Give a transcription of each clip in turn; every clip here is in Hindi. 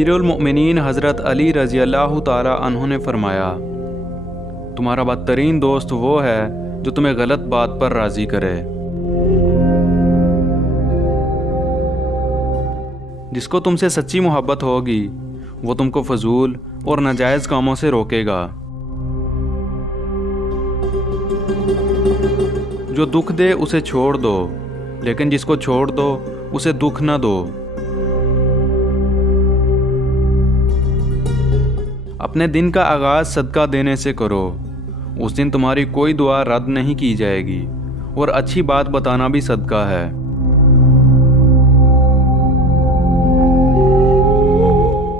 अमीरुल मोमिनीन हज़रत अली रज़ी अल्लाह ताला अन्हु ने फरमाया, तुम्हारा बदतरीन दोस्त वो है जो तुम्हें गलत बात पर राज़ी करे। जिसको तुमसे सच्ची मोहब्बत होगी वो तुमको फजूल और नाजायज़ कामों से रोकेगा। जो दुख दे उसे छोड़ दो, लेकिन जिसको छोड़ दो उसे दुख न दो। अपने दिन का आगाज़ सदका देने से करो, उस दिन तुम्हारी कोई दुआ रद्द नहीं की जाएगी, और अच्छी बात बताना भी सदका है।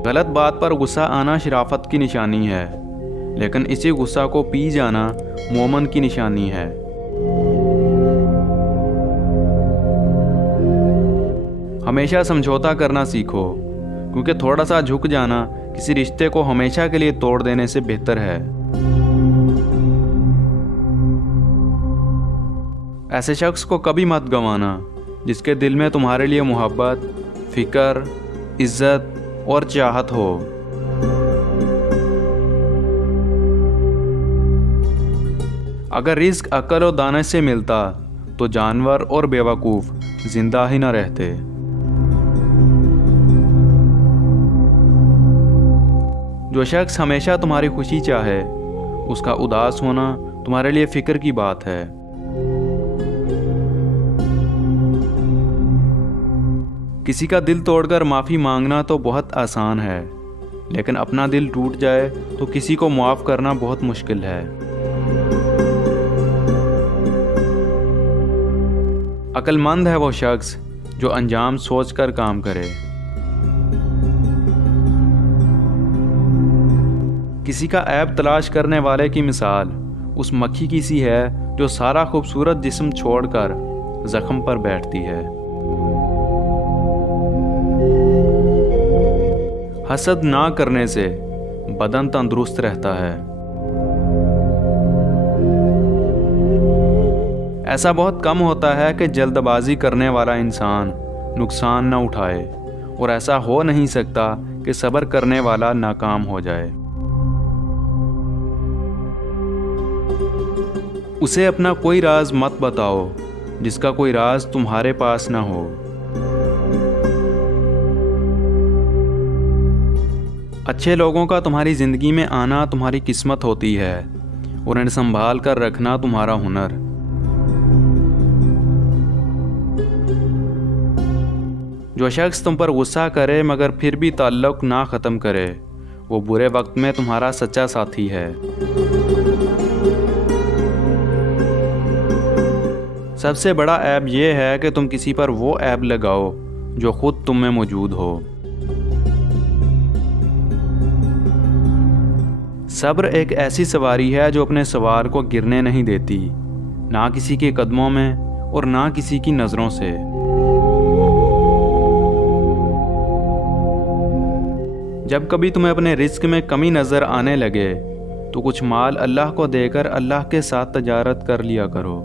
गलत बात पर गुस्सा आना शराफत की निशानी है, लेकिन इसी गुस्सा को पी जाना मोमन की निशानी है। हमेशा समझौता करना सीखो, क्योंकि थोड़ा सा झुक जाना किसी रिश्ते को हमेशा के लिए तोड़ देने से बेहतर है। ऐसे शख्स को कभी मत गंवाना जिसके दिल में तुम्हारे लिए मोहब्बत, फिक्र, इज्जत और चाहत हो। अगर रिस्क अक्ल और दानश से मिलता तो जानवर और बेवकूफ़ जिंदा ही न रहते। जो शख्स हमेशा तुम्हारी खुशी चाहे, उसका उदास होना तुम्हारे लिए फिक्र की बात है। किसी का दिल तोड़कर माफ़ी मांगना तो बहुत आसान है, लेकिन अपना दिल टूट जाए तो किसी को माफ़ करना बहुत मुश्किल है। अक्लमंद है वो शख्स जो अंजाम सोचकर काम करे। किसी का ऐब तलाश करने वाले की मिसाल उस मक्खी की सी है जो सारा खूबसूरत जिस्म छोड़कर जख्म पर बैठती है। हसद ना करने से बदन तंदुरुस्त रहता है। ऐसा बहुत कम होता है कि जल्दबाजी करने वाला इंसान नुकसान न उठाए, और ऐसा हो नहीं सकता कि सब्र करने वाला नाकाम हो जाए। उसे अपना कोई राज मत बताओ जिसका कोई राज तुम्हारे पास न हो। अच्छे लोगों का तुम्हारी ज़िंदगी में आना तुम्हारी किस्मत होती है, और उन्हें संभाल कर रखना तुम्हारा हुनर। जो शख्स तुम पर गुस्सा करे मगर फिर भी ताल्लुक़ ना ख़त्म करे, वो बुरे वक्त में तुम्हारा सच्चा साथी है। सबसे बड़ा ऐब ये है कि तुम किसी पर वो ऐब लगाओ जो खुद तुम में मौजूद हो। सब्र एक ऐसी सवारी है जो अपने सवार को गिरने नहीं देती, ना किसी के कदमों में और ना किसी की नज़रों से। जब कभी तुम्हें अपने रिस्क में कमी नज़र आने लगे तो कुछ माल अल्लाह को देकर अल्लाह के साथ तजारत कर लिया करो।